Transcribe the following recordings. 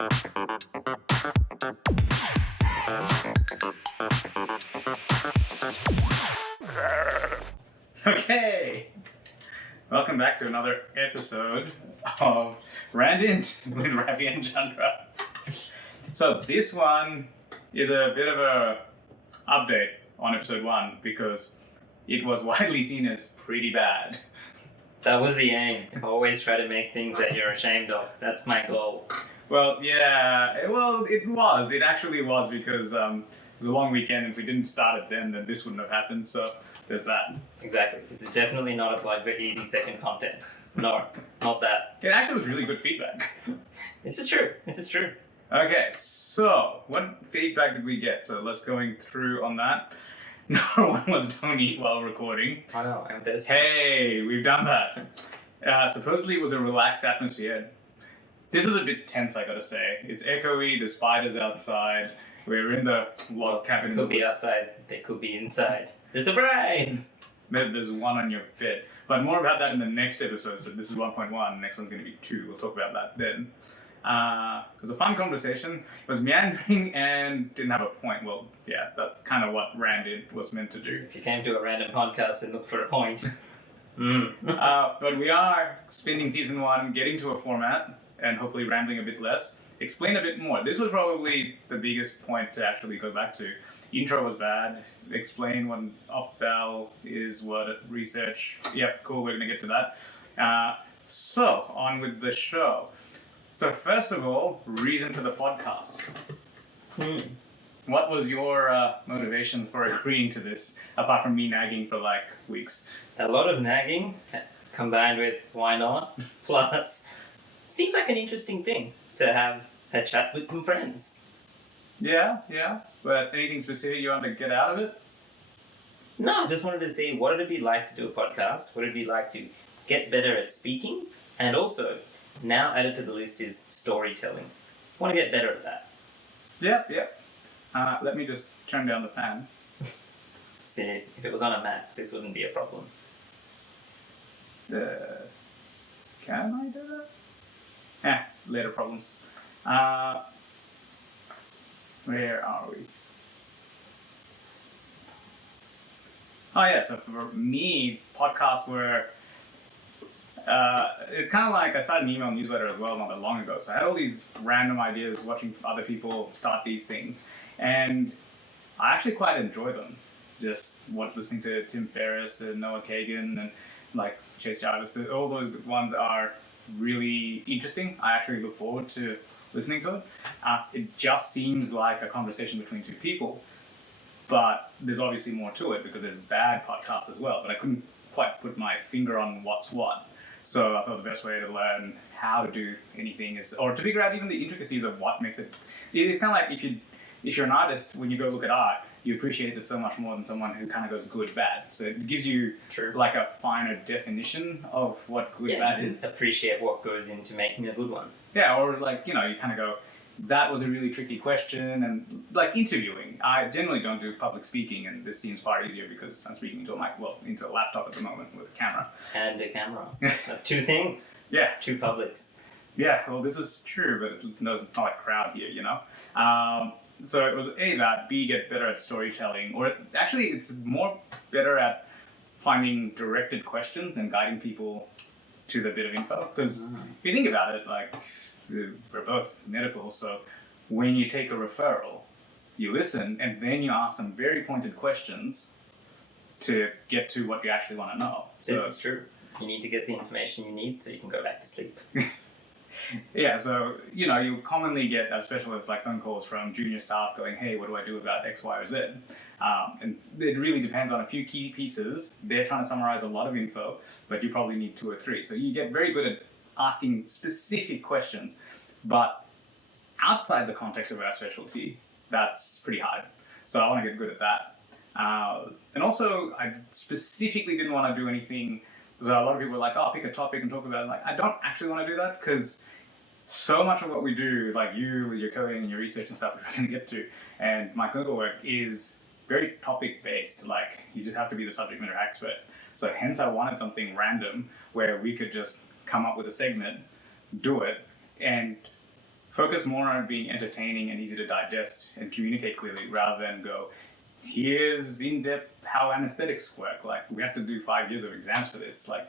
Okay, welcome back to another episode of randInt with Ravi and Chandra. So this one is a bit of a update on episode 1 because it was widely seen as pretty bad. That was the aim. Always try to make things that you're ashamed of. That's my goal. Well, yeah, it was. It actually was because it was a long weekend. If we didn't start it then this wouldn't have happened. So there's that. Exactly. This is definitely not a plug for easy second content. No, not that. It actually was really good feedback. This is true. Okay, so what feedback did we get? So let's going through on that. Number one was don't eat while recording. I know, and there's... Hey, we've done that. Supposedly it was a relaxed atmosphere. This is a bit tense, I gotta say. It's echoey, the spiders outside. We're in the log cabin. They could be outside, they could be inside. The surprise! There's one on your bed. But more about that in the next episode. So this is 1.1, the next one's going to be 2. We'll talk about that then. It was a fun conversation. It was meandering and didn't have a point. Well, yeah, that's kind of what randInt was meant to do. If you came to a random podcast and looked for a point. But we are spending season 1 getting to a format and hopefully rambling a bit less. Explain a bit more. This was probably the biggest point to actually go back to. Intro was bad. Explain what Ophthalmologist is, what research. Yep, cool, we're going to get to that. So, on with the show. So first of all, reason for the podcast. What was your motivation for agreeing to this, apart from me nagging for like weeks? A lot of nagging, combined with why not, plus seems like an interesting thing to have a chat with some friends. Yeah. But anything specific you want to get out of it? No, I just wanted to see what it'd be like to do a podcast, what it'd be like to get better at speaking, and also, now added to the list is storytelling. I want to get better at that. Yep. Let me just turn down the fan. See, if it was on a Mac, this wouldn't be a problem. Can I do that? Later problems. Where are we? Oh yeah, so for me, podcasts were... it's kind of like I started an email newsletter as well not that long ago. So I had all these random ideas watching other people start these things. And I actually quite enjoy them. Just listening to Tim Ferriss and Noah Kagan and like Chase Jarvis. All those ones are really interesting. I actually look forward to listening to it. It just seems like a conversation between two people. But there's obviously more to it because there's bad podcasts as well. But I couldn't quite put my finger on what's what. So I thought the best way to learn how to do anything is, or to figure out even the intricacies of what makes it. It's kind of like if you're an artist, when you go look at art, you appreciate it so much more than someone who kind of goes good, bad. So it gives you like a finer definition of what good, bad is. Appreciate what goes into making a good one. Yeah, or like, you kind of go, that was a really tricky question, and like interviewing. I generally don't do public speaking, and this seems far easier because I'm speaking into a laptop at the moment with a camera. And a camera. That's 2 things. Yeah. 2 publics. Yeah, well, this is true, but it's not like crowd here, So it was A, that, B, get better at storytelling, or actually it's more better at finding directed questions and guiding people to the bit of info. Because if you think about it, like, we're both medical, so when you take a referral, you listen, and then you ask some very pointed questions to get to what you actually want to know. This is true. You need to get the information you need so you can go back to sleep. Yeah, so, you commonly get as specialists like phone calls from junior staff going, hey, what do I do about X, Y, or Z? And it really depends on a few key pieces. They're trying to summarize a lot of info, but you probably need 2 or 3. So you get very good at asking specific questions, but outside the context of our specialty, that's pretty hard. So I want to get good at that. And also, I specifically didn't want to do anything. So a lot of people were like, oh, pick a topic and talk about it. Like, I don't actually want to do that because so much of what we do, like you with your coding and your research and stuff, which we're going to get to, and my clinical work is very topic-based. Like, you just have to be the subject matter expert. So hence I wanted something random where we could just come up with a segment, do it, and focus more on being entertaining and easy to digest and communicate clearly, rather than go, here's in-depth how anesthetics work. Like, we have to do 5 years of exams for this. Like,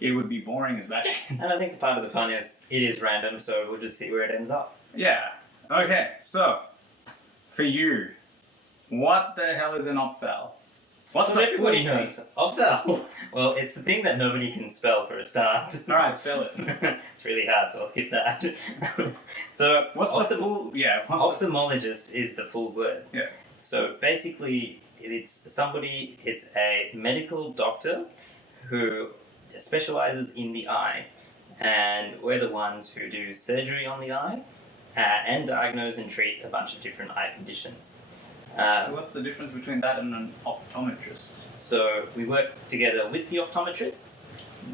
it would be boring as bad. And I think part of the fun is it is random, so we'll just see where it ends up. Yeah. Okay, so for you, what the hell is an opthal? What's Well, the everybody full knows. Opthal. Well, it's the thing that nobody can spell for a start. All right, spell it. It's really hard, so I'll skip that. So, What's the full? Yeah. ophthalmologist is the full word. Yeah. So basically, it's a medical doctor who specializes in the eye, and we're the ones who do surgery on the eye and diagnose and treat a bunch of different eye conditions. What's the difference between that and an optometrist? So we work together with the optometrists.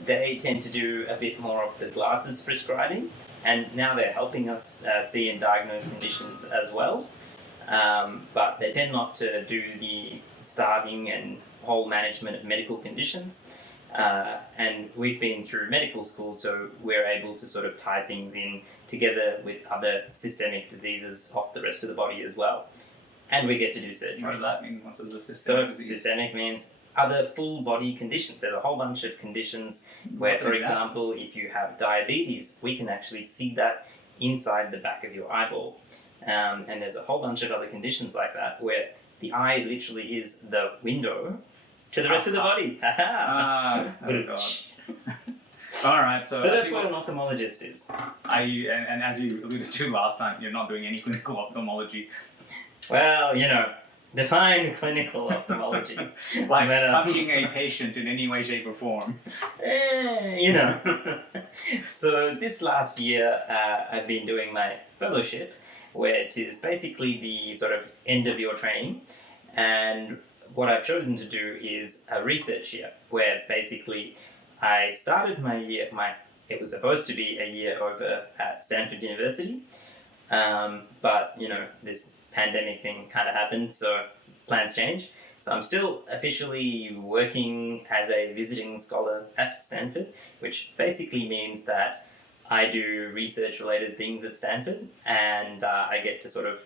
They tend to do a bit more of the glasses prescribing, and now they're helping us see and diagnose conditions as well. But they tend not to do the starting and whole management of medical conditions. And we've been through medical school, so we're able to sort of tie things in together with other systemic diseases of the rest of the body as well. And we get to do surgery. What does that mean? What's a So systemic disease? systemic means other full body conditions. There's a whole bunch of conditions where, What's for an example? example, if you have diabetes, we can actually see that inside the back of your eyeball. And there's a whole bunch of other conditions like that where the eye literally is the window to the rest of the body. Oh God. All right, so So that's what an ophthalmologist is. and as you alluded to last time, you're not doing any clinical ophthalmology, Well, define clinical ophthalmology. like But, touching a patient in any way, shape, or form. So this last year, I've been doing my fellowship, which is basically the sort of end of your training. And what I've chosen to do is a research year, where basically I started my year, it was supposed to be a year over at Stanford University. But, this pandemic thing kind of happened, so plans changed. So I'm still officially working as a visiting scholar at Stanford, which basically means that I do research-related things at Stanford, and I get to sort of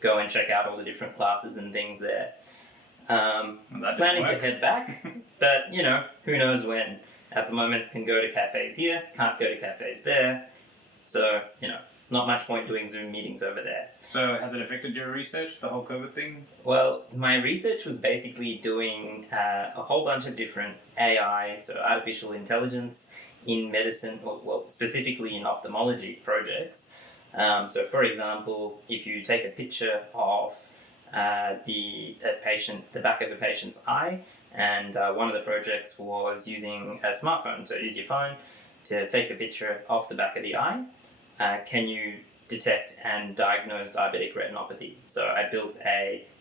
go and check out all the different classes and things there. That didn't Planning to work. head back, but who knows when. At the moment, can go to cafes here, can't go to cafes there. So, not much point doing Zoom meetings over there. So has it affected your research, the whole COVID thing? Well, my research was basically doing a whole bunch of different AI, so artificial intelligence, in medicine, well specifically in ophthalmology projects. So, for example, if you take a picture of the back of a patient's eye, and one of the projects was using a smartphone, so use your phone to take a picture of the back of the eye. Can you detect and diagnose diabetic retinopathy? So I built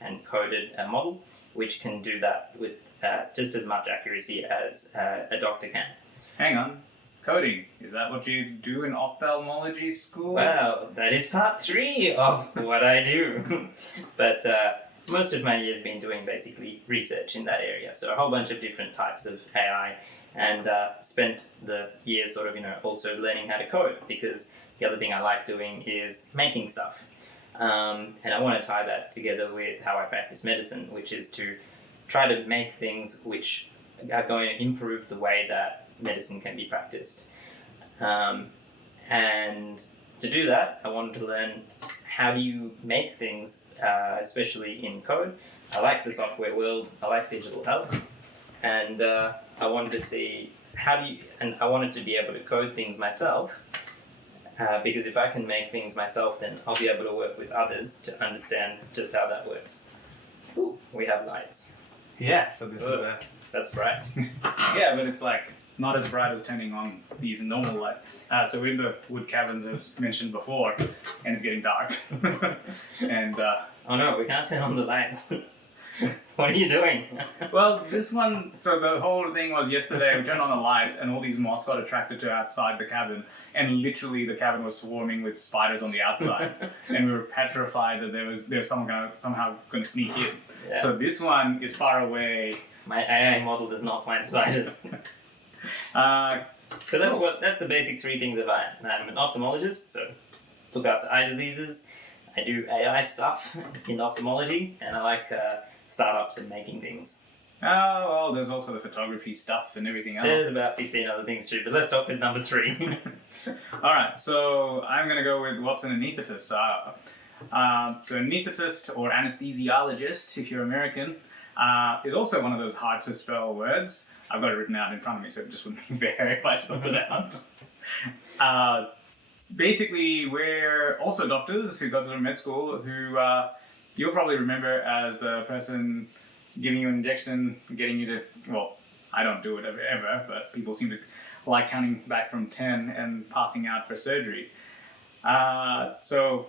and coded a model which can do that with just as much accuracy as a doctor can. Hang on. Coding. Is that what you do in ophthalmology school? Well, that is part 3 of what I do. But most of my year's been doing basically research in that area. So a whole bunch of different types of AI, and spent the year sort of, also learning how to code, because the other thing I like doing is making stuff. And I want to tie that together with how I practice medicine, which is to try to make things which are going to improve the way that medicine can be practiced. And to do that, I wanted to learn how do you make things, especially in code. I like the software world, I like digital health, and I wanted to see and I wanted to be able to code things myself, because if I can make things myself, then I'll be able to work with others to understand just how that works. Ooh, we have lights. Yeah, so this is a... That's bright. Yeah, but it's like not as bright as turning on these normal lights. So we're in the wood cabins, as mentioned before, and it's getting dark. And Oh no, we can't turn on the lights. What are you doing? well, this one, so the whole thing was yesterday, we turned on the lights and all these moths got attracted to outside the cabin, and literally the cabin was swarming with spiders on the outside. And we were petrified that there was someone somehow going to sneak in. Yeah. So this one is far away. My AI model does not find spiders. So that's Cool. that's the basic 3 things of I am. I'm an ophthalmologist, so look after eye diseases. I do AI stuff in ophthalmology, and I like startups and making things. Oh, well, there's also the photography stuff and everything else. There's about 15 other things too, but let's start with number 3. All right, so I'm going to go with what's an anaesthetist. So anaesthetist or anesthesiologist, if you're American, is also one of those hard to spell words. I've got it written out in front of me, so it just wouldn't be fair if I spelled it out. Basically, we're also doctors who go to med school who you'll probably remember as the person giving you an injection, getting you to, well, I don't do it ever, but people seem to like counting back from 10 and passing out for surgery. So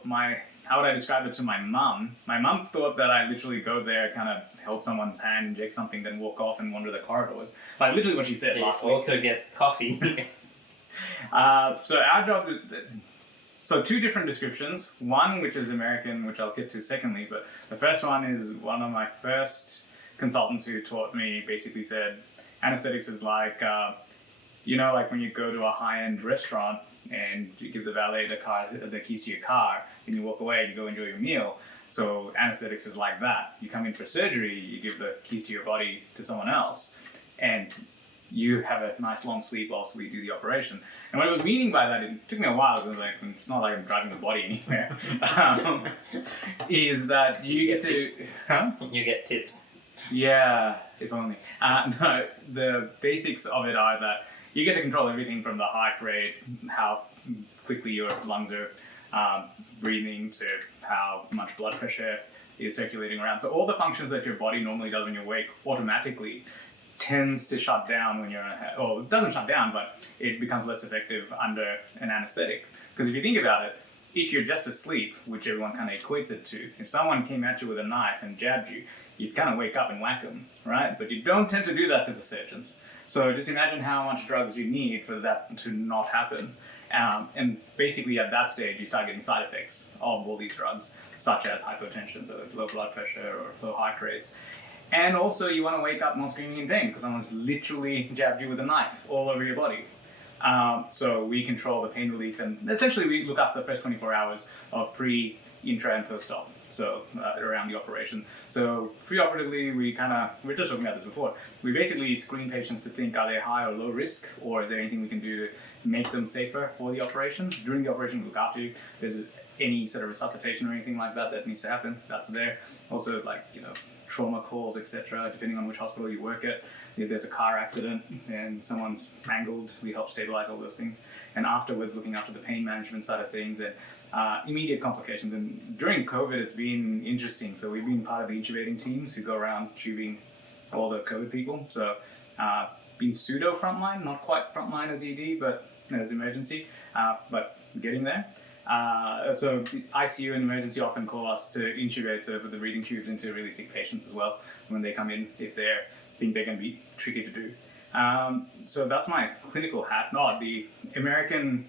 how would I describe it to my mum? My mum thought that I literally go there, kind of hold someone's hand, inject something, then walk off and wander the corridors. Like literally what she said last week. Also gets coffee. So our job is, so 2 different descriptions. One, which is American, which I'll get to secondly, but the first one is one of my first consultants who taught me basically said, anesthetics is like, like when you go to a high-end restaurant and you give the valet the keys to your car and you walk away and you go enjoy your meal. So anesthetics is like that. You come in for surgery, you give the keys to your body to someone else, and you have a nice long sleep whilst we do the operation. And what I was meaning by that, it took me a while, because it's not like I'm driving the body anywhere, is that you get to... Huh? You get tips. Yeah, if only. No, the basics of it are that you get to control everything from the heart rate, how quickly your lungs are breathing, to how much blood pressure is circulating around. So all the functions that your body normally does when you're awake automatically tends to shut down when you're, or it doesn't shut down, but it becomes less effective under an anesthetic. Because if you think about it, if you're just asleep, which everyone kind of equates it to, if someone came at you with a knife and jabbed you, you'd kind of wake up and whack them, right? But you don't tend to do that to the surgeons. So just imagine how much drugs you need for that to not happen. And basically at that stage, you start getting side effects of all these drugs, such as hypotension, so low blood pressure or low heart rates. And also you want to wake up not screaming in pain because someone's literally jabbed you with a knife all over your body. So we control the pain relief, and essentially we look after the first 24 hours of pre, intra, and post-op. So around the operation. So pre-operatively, we were just talking about this before. We basically screen patients to think, are they high or low risk, or is there anything we can do to make them safer for the operation? During the operation, we look after you. If there's any sort of resuscitation or anything like that that needs to happen, that's there. Also, trauma calls, etc., depending on which hospital you work at. If there's a car accident and someone's mangled, we help stabilize all those things. And afterwards, looking after the pain management side of things and immediate complications. And during COVID, it's been interesting. So we've been part of the intubating teams who go around tubing all the COVID people. So been pseudo frontline, not quite frontline as ED, but as emergency, but getting there. So the ICU and emergency often call us to intubate, so put the breathing tubes into really sick patients as well when they come in, if they think they're going to be tricky to do. So that's my clinical hat. Not the American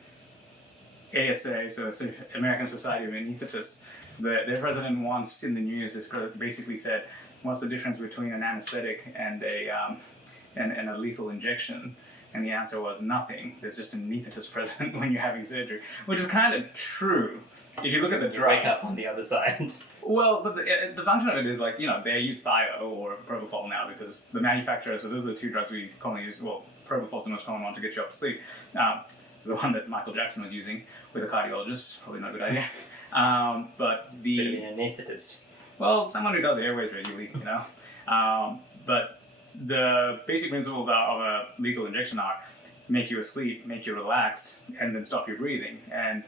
ASA, so American Society of Anesthetists. Their president once in the news just basically said, "What's the difference between an anesthetic and a lethal injection?" And the answer was nothing. There's just an anesthetist present when you're having surgery, which is kind of true. If you look at the drugs. Wake up on the other side. Well, but the function of it is they use Thio or propofol now because the manufacturer, so those are the 2 drugs we commonly use. Well, propofol's the most common one to get you off to sleep. It's the one that Michael Jackson was using with a cardiologist. Probably not a good idea. But Should be an anesthetist. Well, someone who does airways regularly, But the basic principles of a lethal injection are make you asleep, make you relaxed, and then stop your breathing. And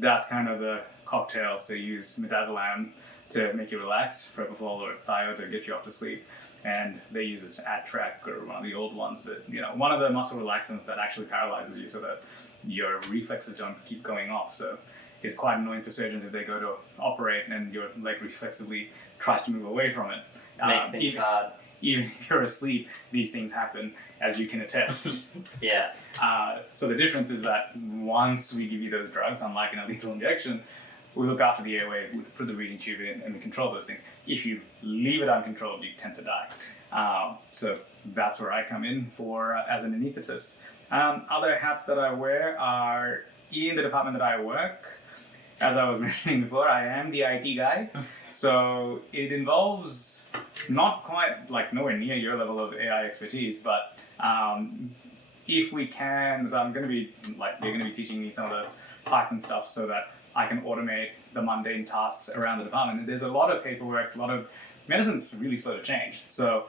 that's kind of the cocktail. So you use midazolam to make you relax, propofol or Thio to get you off to sleep. And they use this Attrac or one of the old ones, but one of the muscle relaxants that actually paralyzes you so that your reflexes don't keep going off. So it's quite annoying for surgeons if they go to operate and your leg reflexively tries to move away from it. Makes things hard. Even if you're asleep, these things happen, as you can attest. Yeah. So the difference is that once we give you those drugs, unlike in a lethal injection, we look after the airway, we put the breathing tube in, and we control those things. If you leave it uncontrolled, you tend to die. So that's where I come in for as an anesthetist. Other hats that I wear are in the department that I work. as I was mentioning before, I am the IT guy. So it involves not quite like nowhere near your level of AI expertise, but if we can, so I'm going to be like, they're going to be teaching me some of the Python stuff so that I can automate the mundane tasks around the department. And there's a lot of paperwork, a lot of medicine's really slow to change. So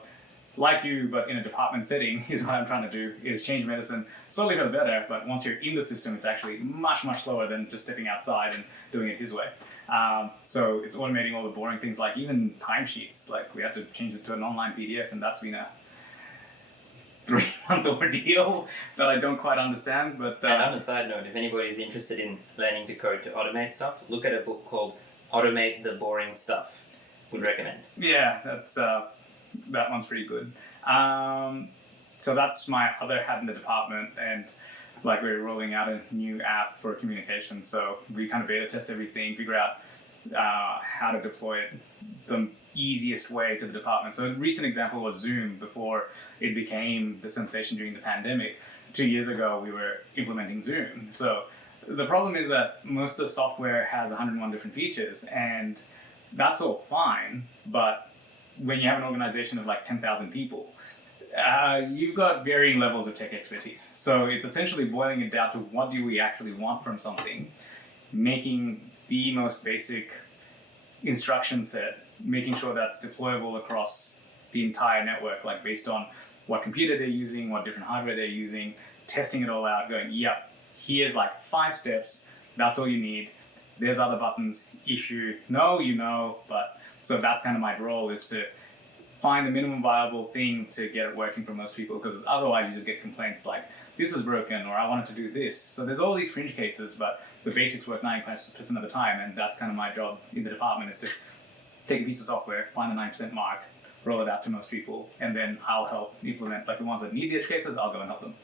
like you, but in a department setting, is what I'm trying to do, is change medicine slowly for the better, but once you're in the system, it's actually much, much slower than just stepping outside and doing it his way. So it's automating all the boring things, like even timesheets. Like we had to change it to an online PDF, and that's been a 3-month ordeal that I don't quite understand. But and on a side note, if anybody's interested in learning to code to automate stuff, look at a book called Automate the Boring Stuff. Would recommend. Yeah, that's that one's pretty good. So that's my other hat in the department, and like we're rolling out a new app for communication. So we kind of beta test everything, figure out how to deploy it the easiest way to the department. So a recent example was Zoom before it became the sensation during the pandemic. 2 years ago, we were implementing Zoom. So the problem is that most of the software has 101 different features, and that's all fine, but when you have an organization of like 10,000 people, you've got varying levels of tech expertise. So it's essentially boiling it down to what do we actually want from something, making the most basic instruction set, making sure that's deployable across the entire network, like based on what computer they're using, what different hardware they're using, testing it all out, going, yep, here's like 5 steps, that's all you need. There's other buttons, issue, no, you know, but so that's kind of my role, is to find the minimum viable thing to get it working for most people, because otherwise you just get complaints like, this is broken, or I wanted to do this. So there's all these fringe cases, but the basics work 90% of the time, and that's kind of my job in the department, is to take a piece of software, find the 9% mark, roll it out to most people, and then I'll help implement, like the ones that need the edge cases, I'll go and help them.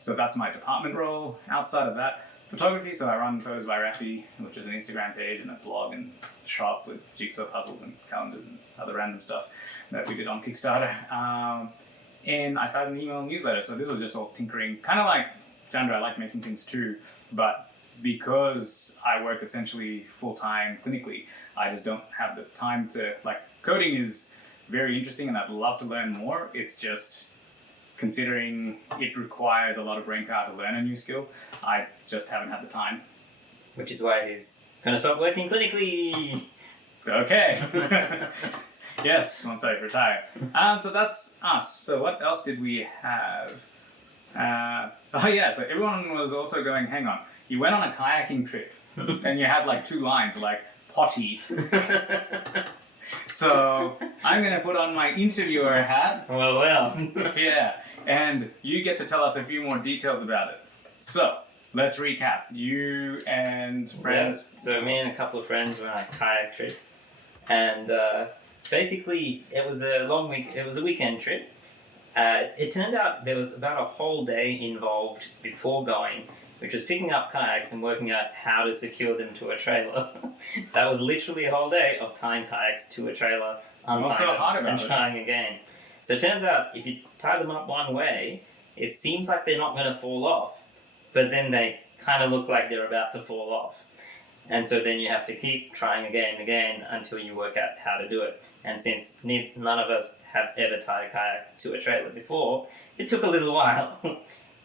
So that's my department role. Outside of that, photography, so I run Photos by Rafi, which is an Instagram page and a blog and shop with jigsaw puzzles and calendars and other random stuff that we did on Kickstarter. And I started an email newsletter, so this was just all tinkering. Kind of like Chandra, I like making things too, but because I work essentially full-time clinically, I just don't have the time to, like, coding is very interesting and I'd love to learn more. It's just, considering it requires a lot of brain power to learn a new skill, I just haven't had the time. Which is why he's going to stop working clinically. Okay. Yes, once I retire. So that's us. So what else did we have? Oh yeah, so everyone was also going, hang on, you went on a kayaking trip and you had like 2 lines, like potty. So I'm going to put on my interviewer hat. Well. Yeah, and you get to tell us a few more details about it. So let's recap. You and friends. Yeah. So me and a couple of friends went on a kayak trip, and basically it was a long week. It was a weekend trip. It turned out there was about a whole day involved before going, which was picking up kayaks and working out how to secure them to a trailer. That was literally a whole day of tying kayaks to a trailer, untying them, and trying again. So it turns out if you tie them up one way, it seems like they're not going to fall off, but then they kind of look like they're about to fall off. And so then you have to keep trying again and again until you work out how to do it. And since none of us have ever tied a kayak to a trailer before, it took a little while.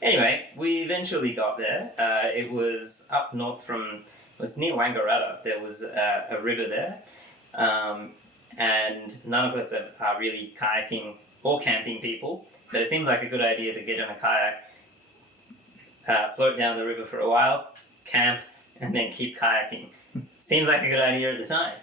Anyway, we eventually got there. It was up north it was near Wangaratta. There was a river there. And none of us are really kayaking or camping people. But it seemed like a good idea to get in a kayak, float down the river for a while, camp, and then keep kayaking. Seemed like a good idea at the time.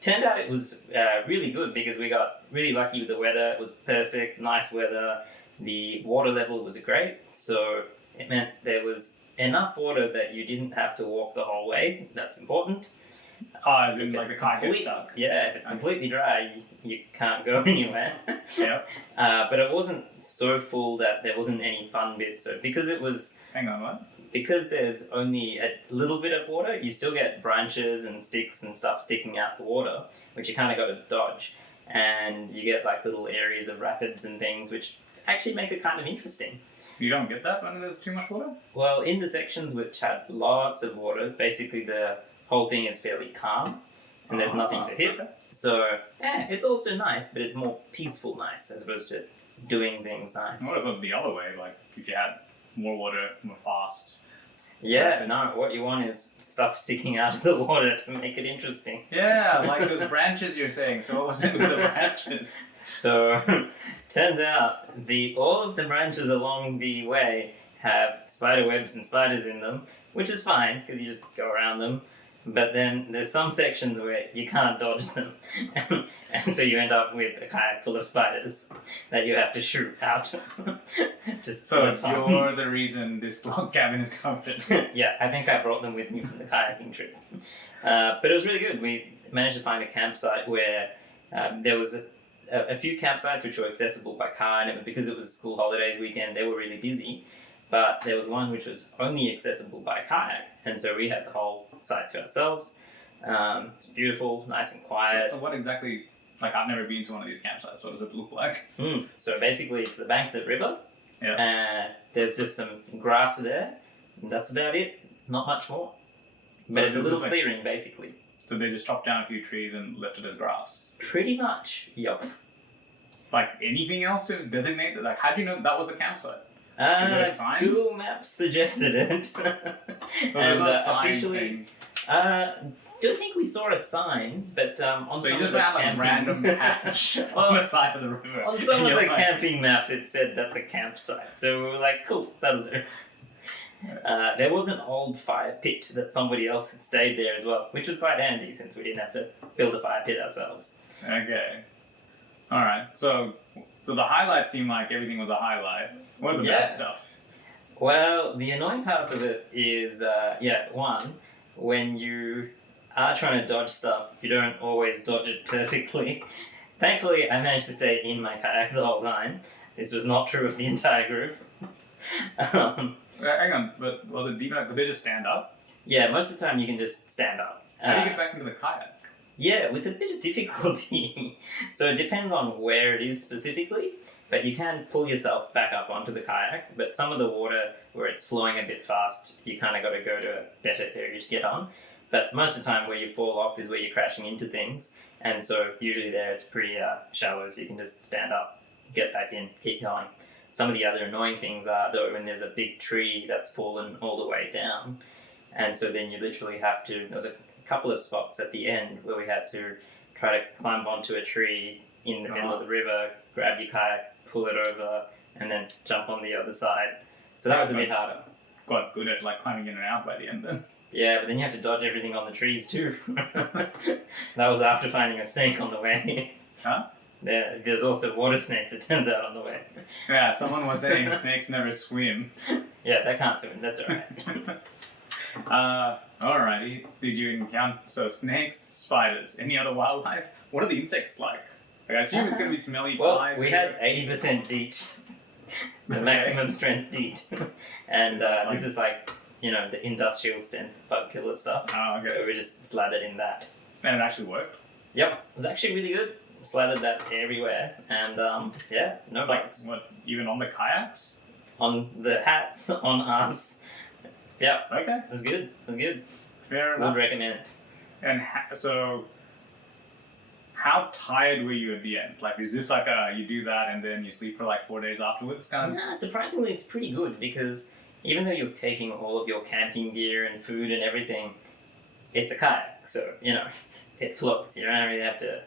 Turned out it was really good because we got really lucky with the weather. It was perfect, nice weather. The water level was great, so it meant there was enough water that you didn't have to walk the whole way. That's important. Oh, as in like the kayak gets stuck. Yeah, if it's completely dry, you can't go anywhere. Yeah. But it wasn't so full that there wasn't any fun bits. So because it was... Hang on, what? Because there's only a little bit of water, you still get branches and sticks and stuff sticking out the water, which you kind of got to dodge. And you get like little areas of rapids and things, which actually make it kind of interesting. You don't get that when there's too much water? Well, in the sections which had lots of water, basically the whole thing is fairly calm and there's nothing to hit. Okay. So, it's also nice, but it's more peaceful nice as opposed to doing things nice. What if it the other way? Like, if you had more water, more fast? Yeah, no, what you want is stuff sticking out of the water to make it interesting. Yeah, like those branches you're saying. So what was it with the branches? So, turns out all of the branches along the way have spider webs and spiders in them, which is fine because you just go around them. But then there's some sections where you can't dodge them, and so you end up with a kayak full of spiders that you have to shoot out. Just So was fun. you're the reason this log cabin is covered. Yeah, I think I brought them with me from the kayaking trip. But it was really good. We managed to find a campsite where there was a few campsites which were accessible by car, and because it was school holidays weekend, they were really busy. But there was one which was only accessible by kayak, and so we had the whole site to ourselves. It's beautiful, nice and quiet. So what exactly, like I've never been to one of these campsites, what does it look like? So basically it's the bank of the river. Yeah. There's just some grass there, and that's about it, not much more. But So it's a this little is like- clearing basically. So they just chopped down a few trees and left it as grass? Pretty much, yup. Like anything else to designate that? Like how do you know that was the campsite? Is there a sign? Google Maps suggested it. Well, there's no sign officially, thing. don't think we saw a sign, but on So some you of just the found like camping... random patch on the side of the river. On some And of you're the like, camping maps, it said that's a campsite. So we were like, cool, that'll do. There was an old fire pit that somebody else had stayed there as well, which was quite handy since we didn't have to build a fire pit ourselves. Okay. Alright, so the highlights seem like everything was a highlight. What are the Yeah. bad stuff? Well, the annoying parts of it is, one, when you are trying to dodge stuff, you don't always dodge it perfectly. Thankfully, I managed to stay in my kayak the whole time. This was not true of the entire group. Hang on, but was it deep enough? Could they just stand up? Yeah, most of the time you can just stand up. How do you get back into the kayak? Yeah, with a bit of difficulty. So it depends on where it is specifically, but you can pull yourself back up onto the kayak. But some of the water where it's flowing a bit fast, you kind of got to go to a better area to get on. But most of the time where you fall off is where you're crashing into things. And so usually there it's pretty shallow, so you can just stand up, get back in, keep going. Some of the other annoying things are though when there's a big tree that's fallen all the way down. And so then you literally have to, there was a couple of spots at the end where we had to try to climb onto a tree in the middle of the river, grab your kayak, pull it over, and then jump on the other side. So that was a bit harder. Got good at like climbing in and out by the end then. Yeah, but then you have to dodge everything on the trees too. That was after finding a snake on the way. Huh? There's also water snakes, it turns out, on the way. Yeah, someone was saying snakes never swim. Yeah, they can't swim, that's alright. Alrighty. Did you encounter snakes, spiders, any other wildlife? What are the insects like? Like I assume it's gonna be smelly Well, flies. we had 80% DEET, the Okay. maximum strength DEET. And this is like, the industrial strength bug killer stuff. Oh, So okay. we just slathered in that. And it actually worked. Yep, it was actually really good. Slathered that everywhere, and no Like bites. what? Even on the kayaks? On the hats, on us. Yep, Okay. it was good. It was good. Fair Would enough. recommend. And so, how tired were you at the end? Like, is this like you do that and then you sleep for like 4 days afterwards, kind of? Nah, surprisingly, it's pretty good because even though you're taking all of your camping gear and food and everything, it's a kayak, so it floats. You don't really have to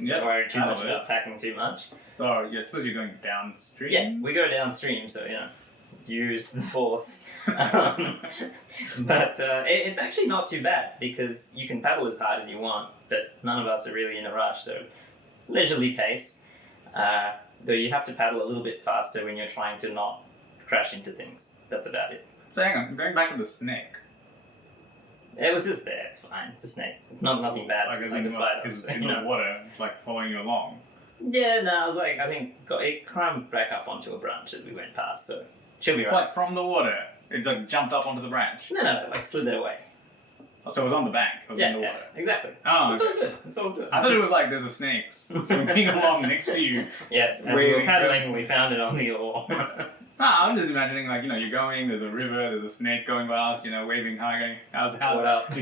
worry too much about packing too much. Oh, I suppose you're going downstream. Yeah, we go downstream, so use the force. But it's actually not too bad because you can paddle as hard as you want, but none of us are really in a rush, so leisurely pace. Though you have to paddle a little bit faster when you're trying to not crash into things. That's about it. So hang on, going back to the snake. It was just there. It's fine. It's a snake. It's not nothing bad. Like, as like in, a spider. is in the water, like following you along. Yeah, no, I was like, I think it climbed back up onto a branch as we went past, so she'll be It's right. like from the water. It like jumped up onto the branch. No, like slithered away. So it was on the bank. It was in the water. exactly. Oh, It's okay. all good. It's all good. I thought it was like there's a snake swimming along next to you. Yes, as we were waving. paddling, we found it on the oar. I'm just imagining like, you're going, there's a river, there's a snake going past, waving hi, going, What up?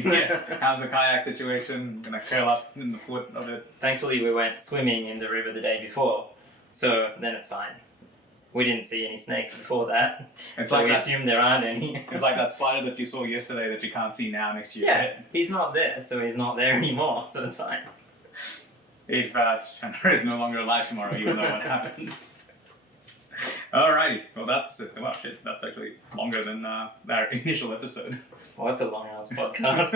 how's the kayak situation? Gonna curl up in the foot of it. Thankfully, we went swimming in the river the day before, so then it's fine. We didn't see any snakes before that, It's so like we that, assume there aren't any. it's like that spider that you saw yesterday that you can't see now next to your Yeah, head. he's not there, so he's not there anymore, so it's fine. If Chandra is no longer alive tomorrow, you will know what happened. Alrighty, well that's actually longer than our initial episode. Well, that's a long ass podcast.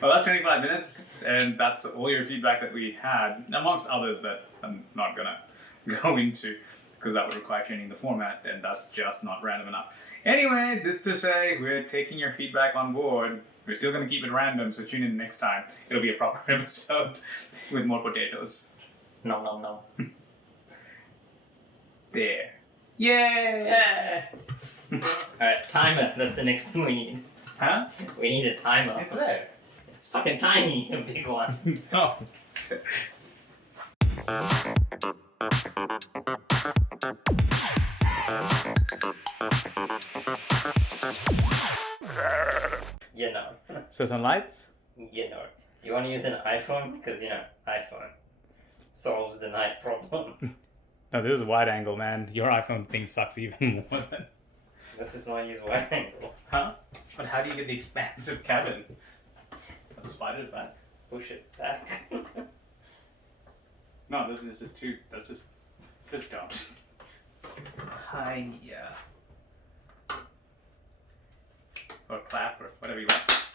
Well, that's 25 minutes, and that's all your feedback that we had, amongst others that I'm not gonna go into, because that would require changing the format, and that's just not random enough. Anyway, this to say, we're taking your feedback on board. We're still gonna keep it random, so tune in next time. It'll be a proper episode with more potatoes. No. There. Yay! Yeah! Alright, timer. That's the next thing we need. Huh? We need a timer. It's there. It's fucking tiny, a big one. Oh. You know. So some lights? You know. You want to use an iPhone? Because, iPhone solves the night problem. No, this is wide angle, man. Your iPhone thing sucks even more than... Let's just not use wide angle. Huh? But how do you get the expansive cabin? Are the spiders back? Push it back. No, this is too... That's just don't. Hi, yeah. Or clap, or whatever you want.